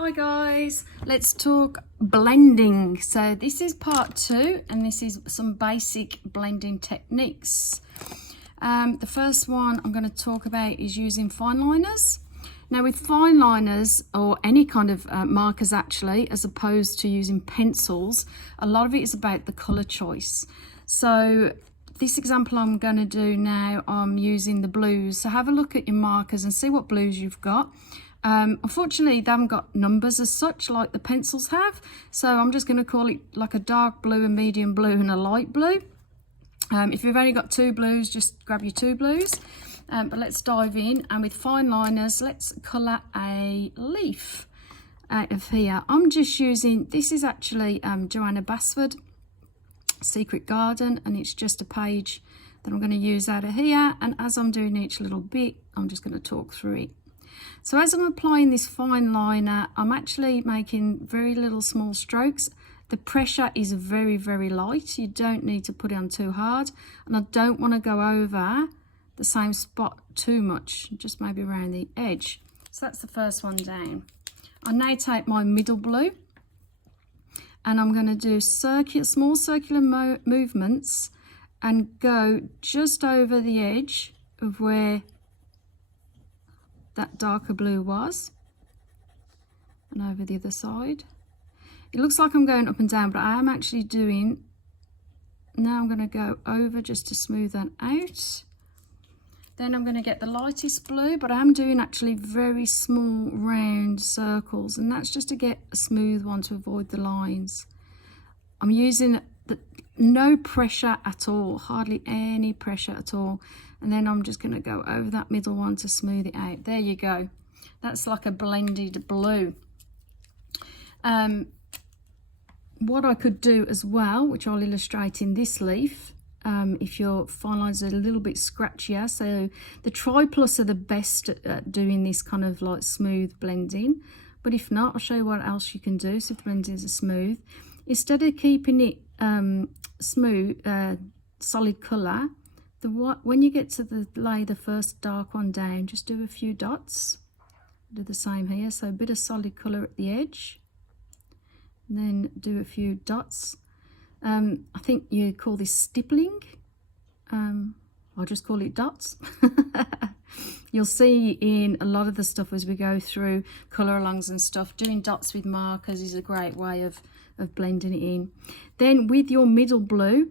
Hi guys, let's talk blending. So this is part 2 and this is some basic blending techniques. The first one I'm going to talk about is using fine liners. Now with fine liners or any kind of markers actually, as opposed to using pencils, a lot of it is about the colour choice. So this example I'm going to do now, I'm using the blues. So have a look at your markers and see what blues you've got. Unfortunately, they haven't got numbers as such like the pencils have. So I'm just going to call it like a dark blue, a medium blue and a light blue. If you've only got 2 blues, just grab your 2 blues. But let's dive in, and with fine liners, let's colour a leaf out of here. I'm just using, this is actually Joanna Basford Secret Garden, and it's just a page that I'm going to use out of here. And as I'm doing each little bit, I'm just going to talk through it. So as I'm applying this fine liner, I'm actually making very little small strokes. The pressure is very, very light. You don't need to put it on too hard. And I don't want to go over the same spot too much, just maybe around the edge. So that's the first one down. I now take my middle blue and I'm going to do small circular movements and go just over the edge of where that darker blue was, and over the other side. It looks like I'm going up and down, but I am actually doing, now I'm going to go over just to smooth that out. Then I'm going to get the lightest blue, but I am doing actually very small round circles, and that's just to get a smooth one to avoid the lines. I'm using no pressure at all, hardly any pressure at all. And then I'm just going to go over that middle one to smooth it out. There you go. That's like a blended blue. What I could do as well, which I'll illustrate in this leaf, if your fine lines are a little bit scratchier, so the Tri-Plus are the best at doing this kind of like smooth blending. But if not, I'll show you what else you can do. So if the blendings are smooth, instead of keeping it smooth, solid colour, when you get to lay the first dark one down, just do a few dots. Do the same here, so a bit of solid colour at the edge, and then do a few dots. I think you call this stippling. I'll just call it dots. You'll see in a lot of the stuff as we go through colour alongs and stuff, doing dots with markers is a great way of blending it in. Then with your middle blue,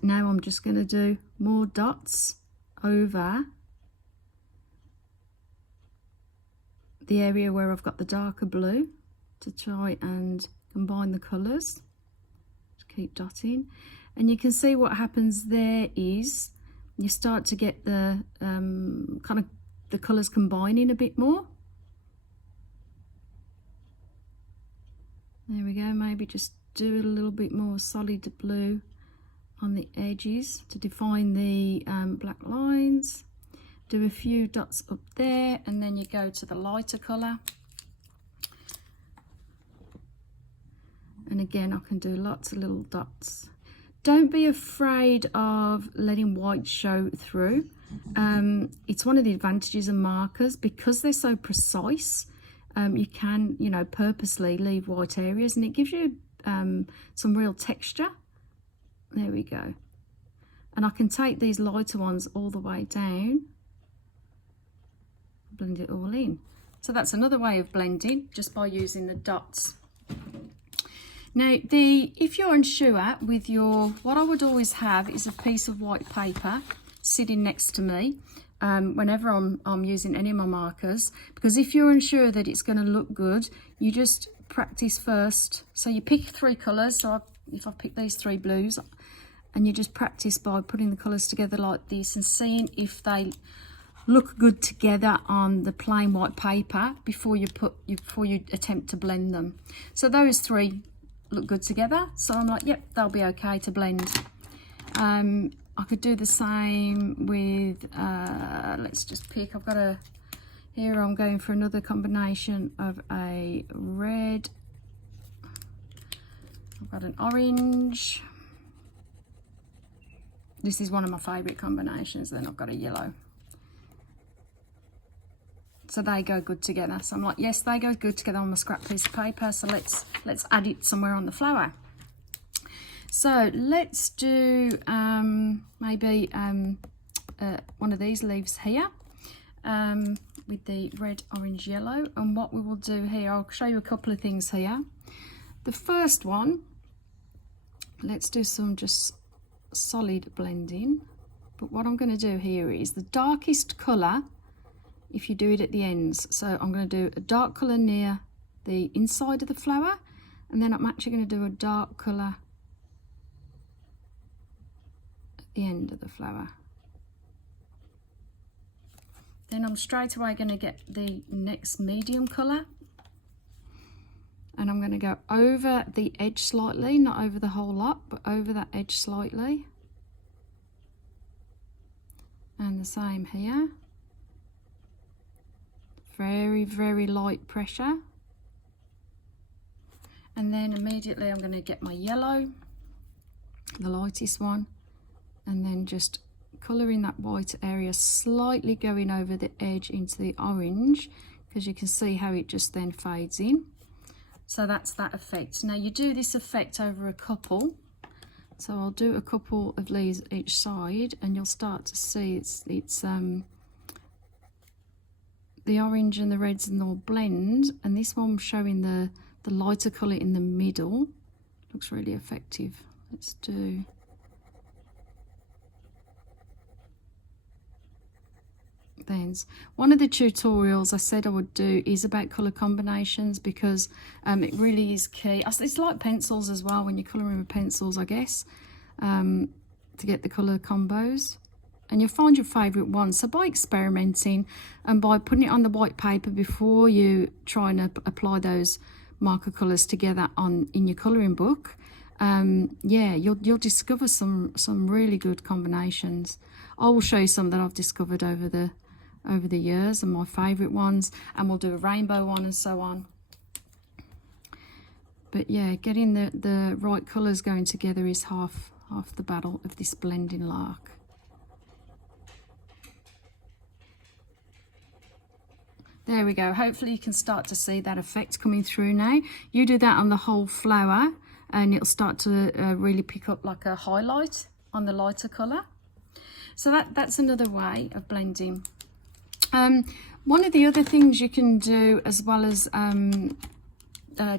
now I'm just going to do more dots over the area where I've got the darker blue to try and combine the colours. Just keep dotting, and you can see what happens there is you start to get the kind of the colours combining a bit more. There we go. Maybe just do a little bit more solid blue on the edges to define the black lines. Do a few dots up there, and then you go to the lighter colour. And again, I can do lots of little dots. Don't be afraid of letting white show through. It's one of the advantages of markers, because they're so precise. You can, purposely leave white areas, and it gives you some real texture. There we go. And I can take these lighter ones all the way down, blend it all in. So that's another way of blending, just by using the dots. Now, if you're unsure with what I would always have is a piece of white paper sitting next to me whenever I'm using any of my markers, because if you're unsure that it's going to look good, you just practice first. So you pick 3 colours. So if I pick these 3 blues, and you just practice by putting the colours together like this and seeing if they look good together on the plain white paper before you attempt to blend them. So those 3 look good together, so I'm like, yep, they'll be okay to blend. I could do the same with let's just pick, here I'm going for another combination of a red, I've got an orange. This is one of my favourite combinations. Then I've got a yellow. So they go good together. So I'm like, yes, they go good together on my scrap piece of paper. So let's add it somewhere on the flower. So let's do maybe one of these leaves here with the red, orange, yellow. And what we will do here, I'll show you a couple of things here. The first one, let's do some just solid blending. But what I'm going to do here is the darkest colour, if you do it at the ends. So I'm going to do a dark colour near the inside of the flower, and then I'm actually going to do a dark colour at the end of the flower. Then I'm straight away going to get the next medium colour, and I'm going to go over the edge slightly, not over the whole lot, but over that edge slightly. And the same here. Very, very light pressure. And then immediately I'm going to get my yellow, the lightest one, and then just colouring that white area, slightly going over the edge into the orange, because you can see how it just then fades in. So that's that effect. Now you do this effect over a couple. So I'll do a couple of these each side, and you'll start to see it's the orange and the reds and all blend, and this one showing the lighter colour in the middle. Looks really effective. Let's do blends. One of the tutorials I said I would do is about colour combinations, because it really is key. It's like pencils as well, when you're colouring with pencils, I guess, to get the colour combos. And you'll find your favourite one. So by experimenting and by putting it on the white paper before you try and apply those marker colours together in your colouring book, yeah, you'll discover some really good combinations. I will show you some that I've discovered over the years, and my favourite ones, and we'll do a rainbow one and so on. But yeah, getting the right colours going together is half the battle of this blending lark. There we go. Hopefully you can start to see that effect coming through now. You do that on the whole flower, and it'll start to really pick up like a highlight on the lighter colour. So that's another way of blending. One of the other things you can do, as well as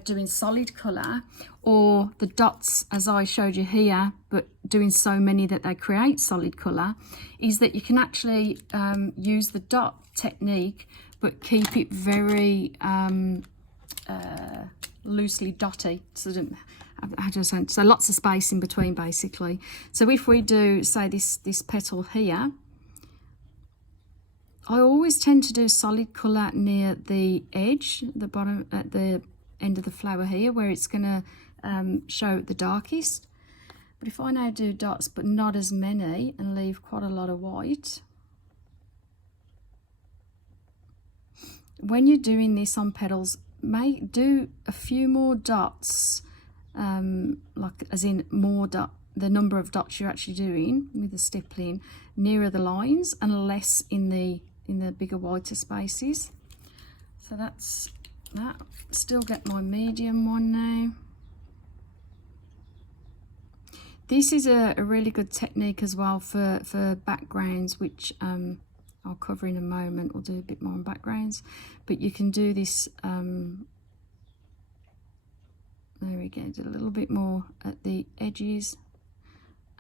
doing solid colour or the dots as I showed you here, but doing so many that they create solid colour, is that you can actually use the dot technique but keep it very loosely dotty, sort of, so lots of space in between basically. So if we do, say, this petal here, I always tend to do solid colour near the edge, the bottom, at the end of the flower here, where it's going to show the darkest. But if I now do dots but not as many and leave quite a lot of white, when you're doing this on petals, do a few more dots, like as in more dot, the number of dots you're actually doing with the stippling nearer the lines, and less in the bigger whiter spaces. So that's that. Still get my medium one now. This is a really good technique as well for backgrounds, which I'll cover in a moment. We'll do a bit more on backgrounds, but you can do this, there we go, do a little bit more at the edges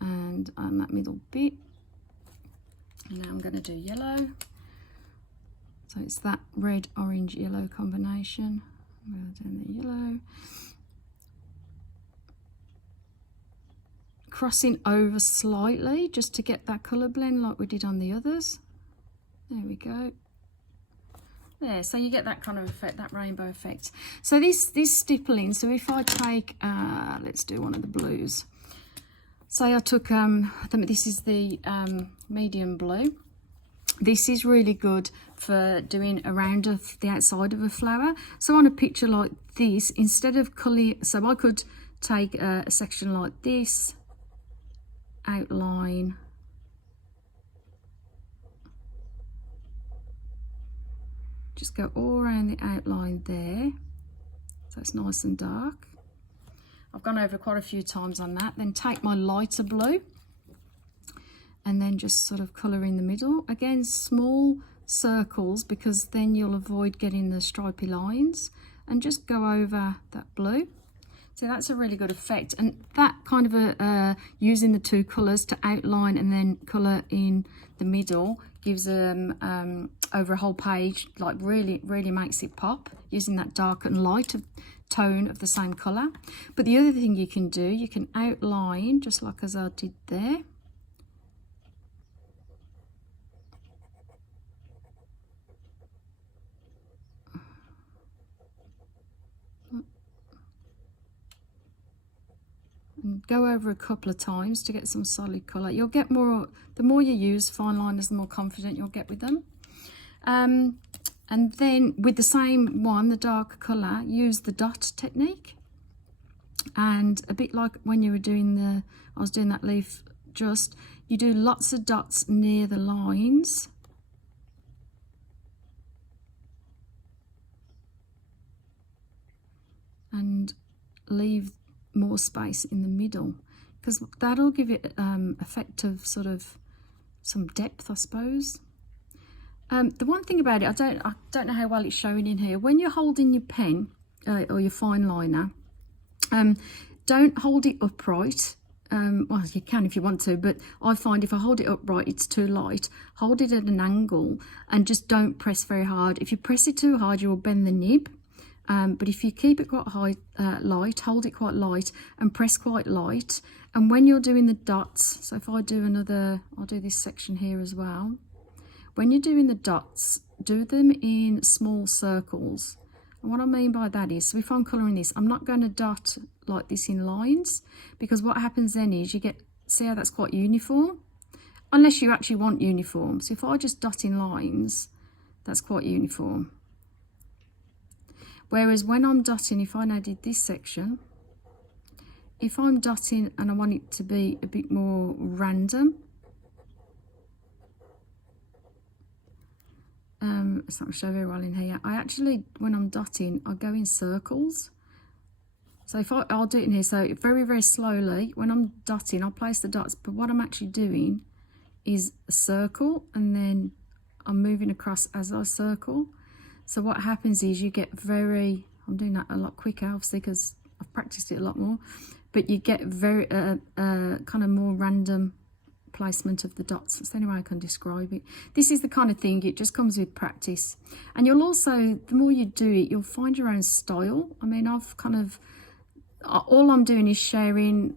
and on that middle bit. And now I'm going to do yellow. So it's that red, orange, yellow combination. I'm going to do the yellow. Crossing over slightly just to get that colour blend like we did on the others. There we go. There, so you get that kind of effect, that rainbow effect. So this stippling, so if I take, let's do one of the blues. Say I took, this is the medium blue. This is really good for doing around the outside of a flower. So on a picture like this, instead of colour, so I could take a section like this, outline, just go all around the outline there, so it's nice and dark. I've gone over quite a few times on that. Then take my lighter blue and then just sort of colour in the middle. Again, small circles, because then you'll avoid getting the stripy lines, and just go over that blue. So that's a really good effect, and that kind of using the two colours to outline and then colour in the middle gives over a whole page, like really makes it pop, using that dark and light tone of the same colour. But the other thing you can do, you can outline just like as I did there. And go over a couple of times to get some solid colour. You'll get more, the more you use fine liners, the more confident you'll get with them. And then with the same one, the dark colour, use the dot technique. And a bit like when you were doing I was doing that leaf just, you do lots of dots near the lines. And leave more space in the middle, because that'll give it effect of sort of some depth, I suppose. The one thing about it, I don't know how well it's showing in here. When you're holding your pen or your fine liner, don't hold it upright. Well, you can if you want to, but I find if I hold it upright, it's too light. Hold it at an angle and just don't press very hard. If you press it too hard, you will bend the nib. But if you keep it quite light, hold it quite light and press quite light. And when you're doing the dots, so if I do I'll do this section here as well. When you're doing the dots, do them in small circles. And what I mean by that is, so if I'm colouring this, I'm not going to dot like this in lines, because what happens then is you get, see how that's quite uniform? Unless you actually want uniform. So if I just dot in lines, that's quite uniform. Whereas when I'm dotting, if I now did this section, if I'm dotting and I want it to be a bit more random, it's not going to show very well in here. I actually, when I'm dotting, I go in circles. So if I'll do it in here, so very slowly, when I'm dotting, I'll place the dots, but what I'm actually doing is a circle, and then I'm moving across as I circle. So what happens is you get I'm doing that a lot quicker, obviously, because I've practiced it a lot more, but you get very kind of more random placement of the dots. That's the only way I can describe it. This is the kind of thing, it just comes with practice. And you'll also, the more you do it, you'll find your own style. I mean, I've kind of, all I'm doing is sharing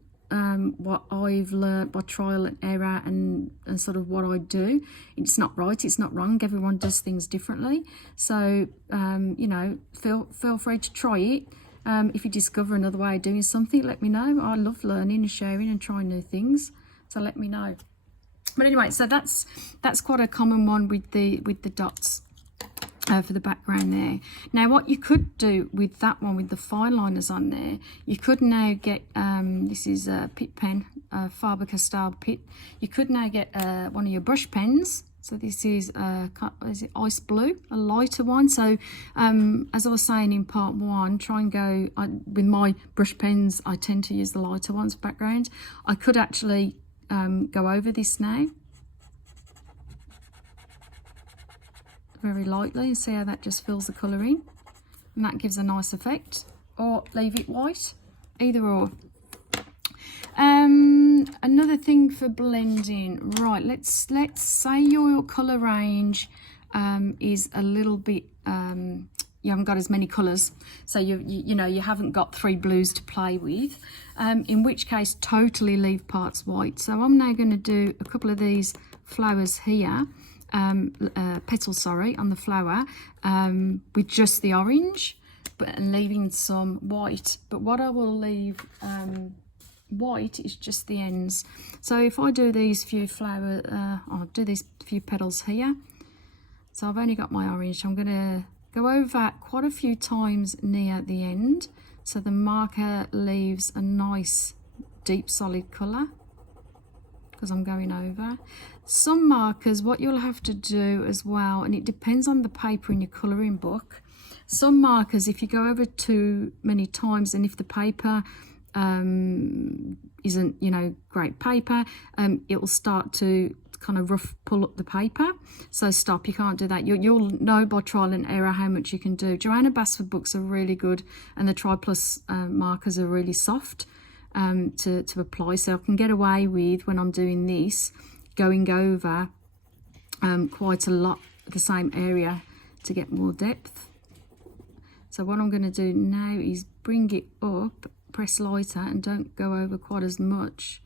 what I've learned by trial and error, and sort of what I do. It's not right, it's not wrong, everyone does things differently. So you know, feel free to try it. If you discover another way of doing something, let me know. I love learning and sharing and trying new things, so let me know. But anyway, so that's quite a common one with the dots for the background there. Now what you could do with that one, with the fine liners on there, you could now get this is a Pitt pen, Faber-Castell Pitt. You could now get one of your brush pens. So this is it ice blue, a lighter one. So as I was saying in part one, try and go with my brush pens, I tend to use the lighter ones for background. I could actually go over this now very lightly and see how that just fills the colour in, and that gives a nice effect, or leave it white, either or. Another thing for blending, right, let's say your colour range is a little bit you haven't got as many colours, so you know, you haven't got 3 blues to play with, in which case totally leave parts white. So I'm now going to do a couple of these flowers here, petals, sorry, on the flower, with just the orange, but leaving some white. But what I will leave white is just the ends. So if I do these few I'll do these few petals here. So I've only got my orange. I'm going to go over quite a few times near the end, so the marker leaves a nice deep solid colour, because I'm going over. Some markers, what you'll have to do as well, and it depends on the paper in your colouring book. Some markers, if you go over too many times, and if the paper isn't, you know, great paper, it will start to kind of rough pull up the paper. So stop, you can't do that. You'll know by trial and error how much you can do. Joanna Basford books are really good, and the Tri Plus markers are really soft to apply. So I can get away with, when I'm doing this, going over quite a lot the same area to get more depth. So what I'm going to do now is bring it up, press lighter, and don't go over quite as much.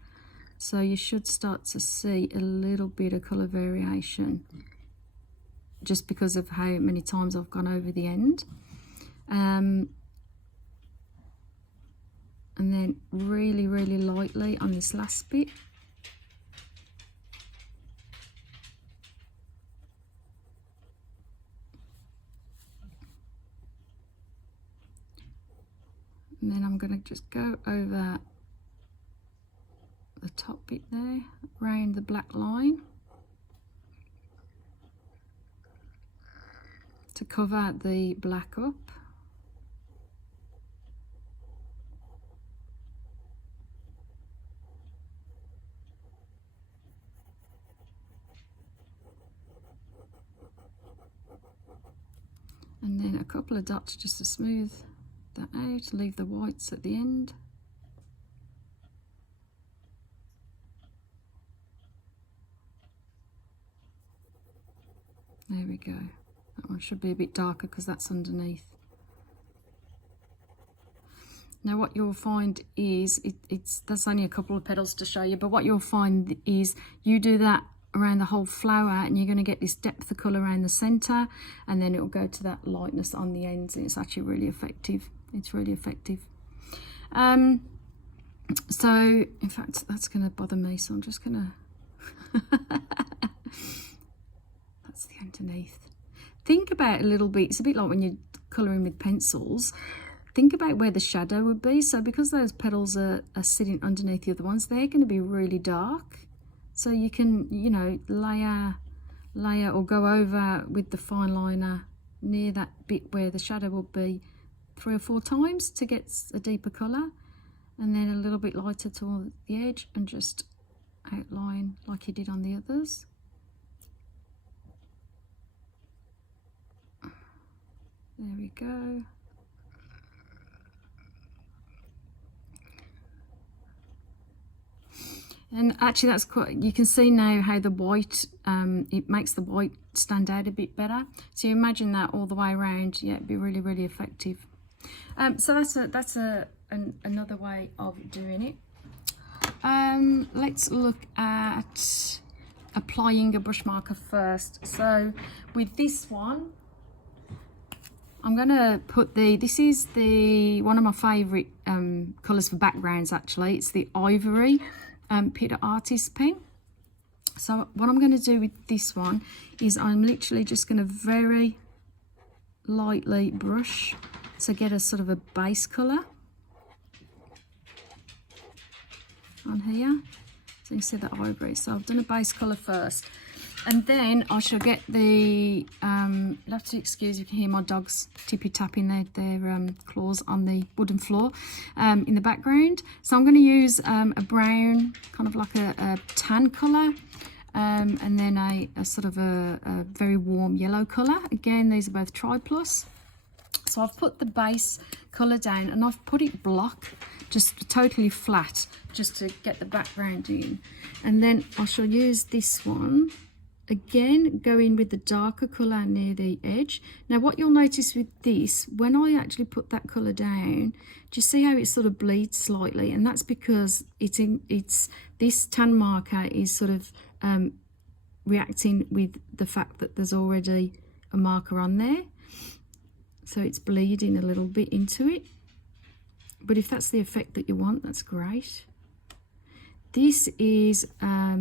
So you should start to see a little bit of colour variation, just because of how many times I've gone over the end. And then really, really lightly on this last bit. And then I'm going to just go over the top bit there, around the black line, to cover the black up. And then a couple of dots just to smooth that out, leave the whites at the end. There we go. That one should be a bit darker because that's underneath. Now what you'll find is, that's only a couple of petals to show you, but what you'll find is you do that around the whole flower and you're going to get this depth of colour around the centre, and then it will go to that lightness on the ends, and it's actually really effective. It's really effective. So in fact that's going to bother me, so I'm just going to that's the underneath. Think about a little bit, it's a bit like when you're colouring with pencils, think about where the shadow would be. So because those petals are sitting underneath the other ones, they're going to be really dark. So you can, you know, layer or go over with the fine liner near that bit where the shadow will be 3 or 4 times to get a deeper colour, and then a little bit lighter toward the edge, and just outline like you did on the others. There we go. And actually that's quite, you can see now how the white, it makes the white stand out a bit better. So you imagine that all the way around, yeah, it'd be really, really effective. So that's another way of doing it. Let's look at applying a brush marker first. So with this one, I'm going to put this is one of my favourite colours for backgrounds actually. It's the Ivory Peter Artist pen. So what I'm going to do with this one is I'm literally just going to very lightly brush to get a sort of a base colour on here. So you see the ivory. So I've done a base colour first, and then I shall get the you'll have to excuse if you can hear my dogs tippy tapping their claws on the wooden floor in the background. So I'm going to use a brown, kind of like a tan colour, and then a sort of a very warm yellow colour. Again, these are both Tri Plus. So I've put the base colour down and I've put it block, just totally flat, just to get the background in. And then I shall use this one, again, go in with the darker colour near the edge. Now what you'll notice with this, when I actually put that colour down, do you see how it sort of bleeds slightly? And that's because this tan marker is sort of reacting with the fact that there's already a marker on there. So it's bleeding a little bit into it. But if that's the effect that you want, that's great. This is a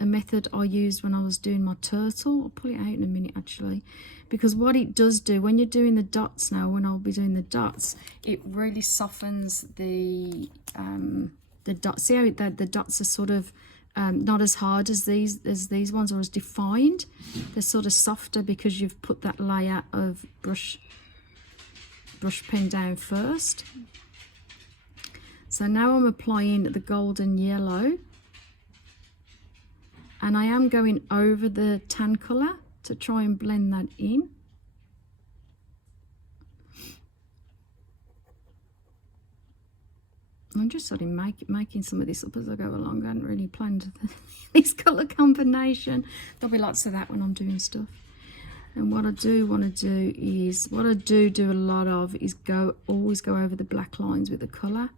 method I used when I was doing my turtle. I'll pull it out in a minute actually, because what it does do when you're doing the dots now, when I'll be doing the dots, it really softens the dots. See how the dots are sort of not as hard as these ones, or as defined. They're sort of softer because you've put that layer of brush pen down first. So now I'm applying the golden yellow, and I am going over the tan colour to try and blend that in. I'm just sort of making some of this up as I go along. I hadn't really planned this colour combination. There'll be lots of that when I'm doing stuff. And what I do want to do is, what I do a lot of is always go over the black lines with the colour,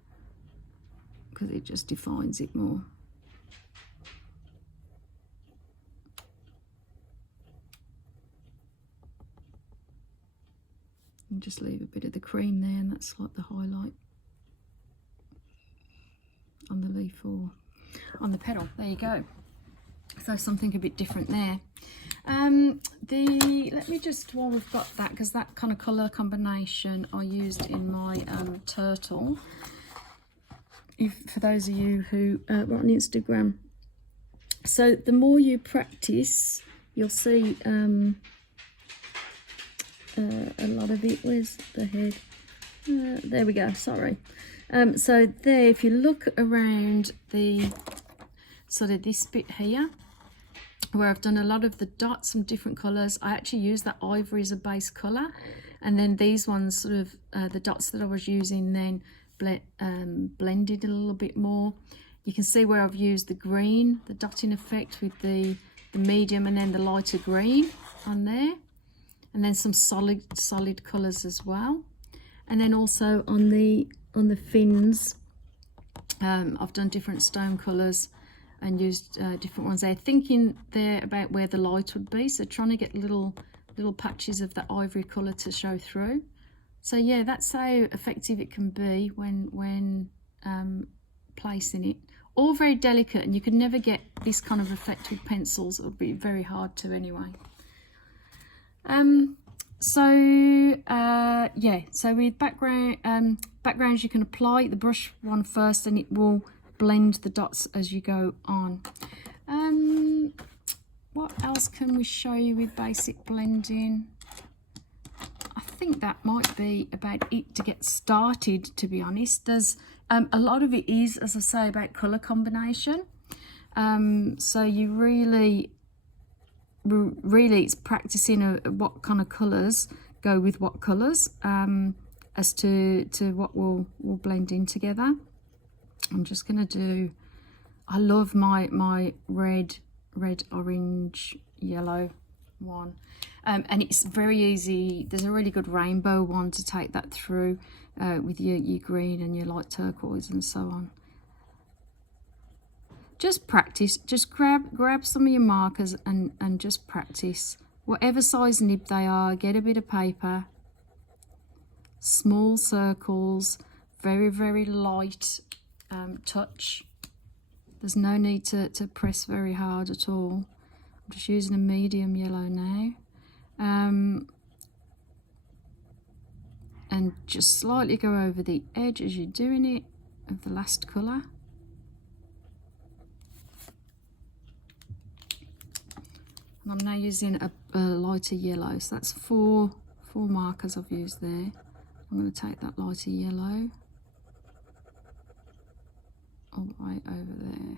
because it just defines it more. And just leave a bit of the cream there, and that's like the highlight on the leaf or on the petal. There you go. So something a bit different there. Let me just, while we've got that, because that kind of colour combination I used in my turtle. For those of you who were on Instagram. So the more you practice, you'll see a lot of it. Where's the head? There we go, sorry. So there, if you look around the sort of this bit here, where I've done a lot of the dots from different colours, I actually use that ivory as a base colour, and then these ones sort of the dots that I was using then blended a little bit more. You can see where I've used the green, the dotting effect with the medium, and then the lighter green on there, and then some solid colours as well. And then also on the fins, I've done different stone colours and used different ones there, thinking there about where the light would be, so trying to get little patches of that ivory colour to show through. So yeah, that's how effective it can be when placing it. All very delicate, and you could never get this kind of effect with pencils. It would be very hard to anyway. Yeah, so with backgrounds you can apply the brush one first, and it will blend the dots as you go on. What else can we show you with basic blending? I think that might be about it to get started, to be honest. There's a lot of it is, as I say, about colour combination. So you really it's practicing what kind of colours go with what colours, as to what will blend in together. I'm just going to do, I love my red, orange, yellow one. And it's very easy. There's a really good rainbow one to take that through with your green and your light turquoise and so on. Just practice. Just grab some of your markers and just practice. Whatever size nib they are, get a bit of paper. Small circles, very, very light touch. There's no need to press very hard at all. I'm just using a medium yellow now. And just slightly go over the edge as you're doing it of the last colour. And I'm now using a lighter yellow, so that's four markers I've used there. I'm going to take that lighter yellow all the way over there.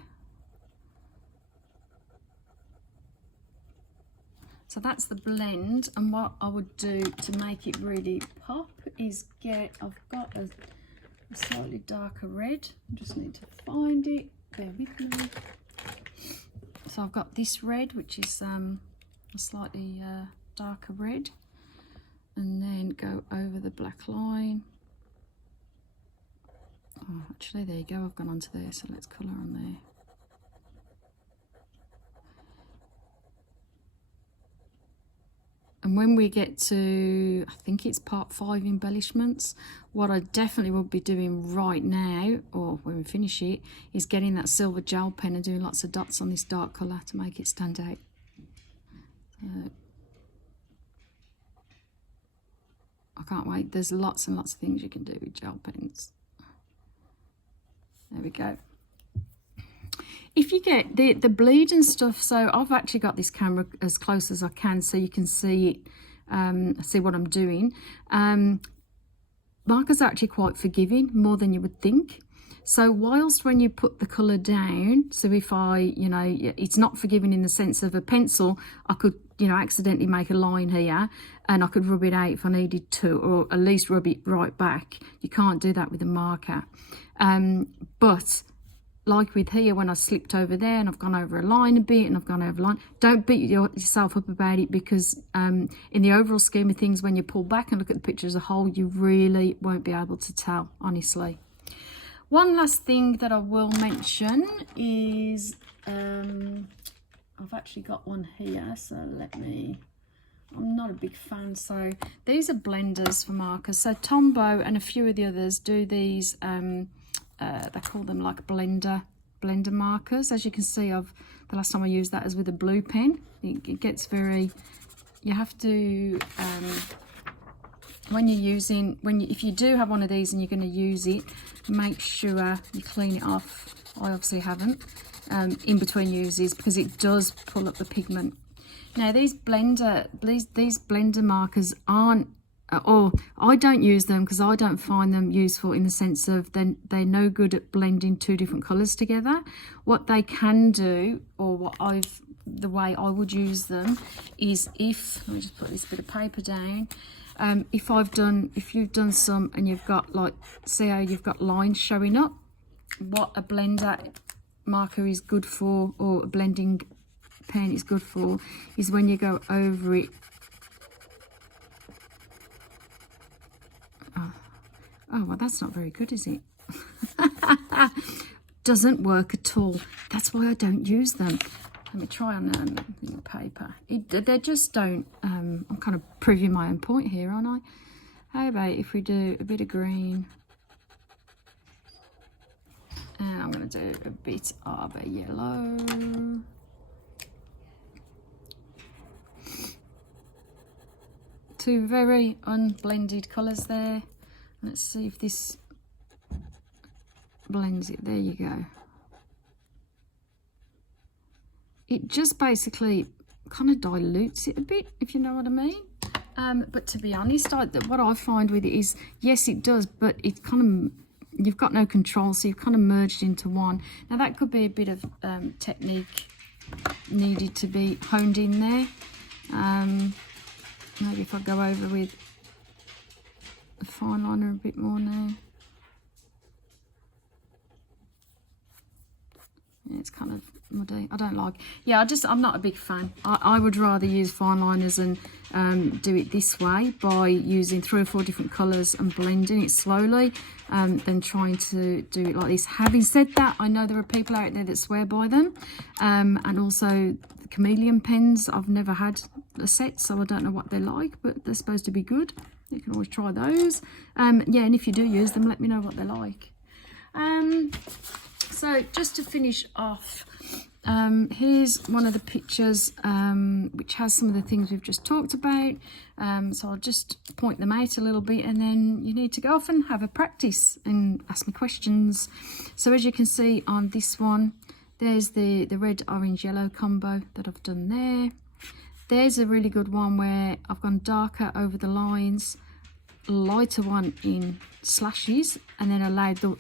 So that's the blend, and what I would do to make it really pop is I've got a slightly darker red. I just need to find it, bear with me. So I've got this red, which is a slightly darker red, and then go over the black line. Oh, actually, there you go, I've gone onto there, so let's colour on there. And when we get to, I think it's part 5 embellishments, what I definitely will be doing right now, or when we finish it, is getting that silver gel pen and doing lots of dots on this dark colour to make it stand out. I can't wait. There's lots and lots of things you can do with gel pens. There we go. if you get the bleed and stuff, so I've actually got this camera as close as I can so you can see it, see what I'm doing. Markers are actually quite forgiving, more than you would think. So whilst when you put the colour down, so if I, you know, it's not forgiving in the sense of a pencil, I could, you know, accidentally make a line here and I could rub it out if I needed to, or at least rub it right back. You can't do that with a marker. But like with here, when I slipped over there and I've gone over a line a bit and I've gone over a line, don't beat yourself up about it, because in the overall scheme of things, when you pull back and look at the picture as a whole, you really won't be able to tell, honestly. One last thing that I will mention is, I've actually got one here, so I'm not a big fan. So these are blenders for markers. So Tombow and a few of the others do these, they call them like blender markers. As you can see, the last time I used that is with a blue pen. It gets very, you have to, when you're using, if you do have one of these and you're going to use it, make sure you clean it off. I obviously haven't in between uses, because it does pull up the pigment. Now these blender markers aren't, or I don't use them because I don't find them useful in the sense of they're no good at blending two different colours together. What they can do, or the way I would use them is, let me just put this bit of paper down. If you've done some and you've got, like, see how you've got lines showing up, what a blender marker is good for, or a blending pen is good for, is when you go over it. Oh, well, that's not very good, is it? Doesn't work at all. That's why I don't use them. Let me try on paper. They just don't, I'm kind of proving my own point here, aren't I? How about if we do a bit of green, and I'm going to do a bit of a yellow. Two very unblended colours there. Let's see if this blends it. There you go. It just basically kind of dilutes it a bit, if you know what I mean. But to be honest, what I find with it is, yes, it does, but it kind of, you've got no control, so you've kind of merged into one. Now that could be a bit of technique needed to be honed in there. Maybe if I go over with the fine liner a bit more now. Yeah, it's kind of muddy. I don't like. Yeah, I'm not a big fan. I would rather use fine liners and do it this way, by using 3 or 4 different colours and blending it slowly, than trying to do it like this. Having said that, I know there are people out there that swear by them, and also the chameleon pens. I've never had a set, so I don't know what they're like, but they're supposed to be good. You can always try those. Yeah, and if you do use them, let me know what they're like. So just to finish off, here's one of the pictures which has some of the things we've just talked about. So I'll just point them out a little bit, and then you need to go off and have a practice and ask me questions. So as you can see on this one, there's the red, orange, yellow combo that I've done there. There's a really good one where I've gone darker over the lines, lighter one in slashes, and then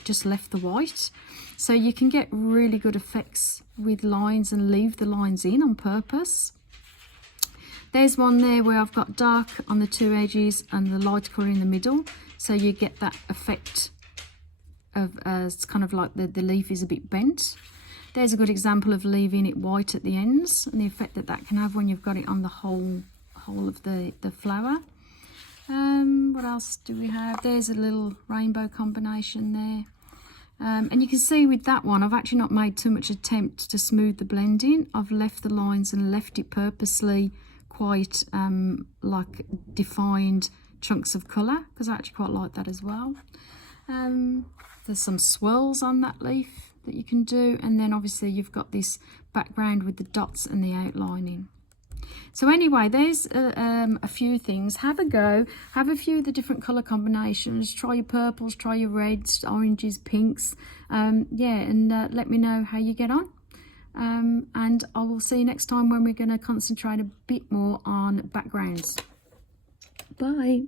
just left the white. So you can get really good effects with lines and leave the lines in on purpose. There's one there where I've got dark on the 2 edges and the light colour in the middle, so you get that effect of it's kind of like the leaf is a bit bent. There's a good example of leaving it white at the ends, and the effect that can have when you've got it on the whole of the flower. What else do we have? There's a little rainbow combination there. And you can see with that one, I've actually not made too much attempt to smooth the blending. I've left the lines and left it purposely quite like defined chunks of colour, because I actually quite like that as well. There's some swirls on that leaf that you can do, and then obviously you've got this background with the dots and the outlining. So anyway, there's a few things. Have a go, have a few of the different colour combinations, try your purples, try your reds, oranges, pinks, yeah, and let me know how you get on. and I will see you next time when we're going to concentrate a bit more on backgrounds. Bye.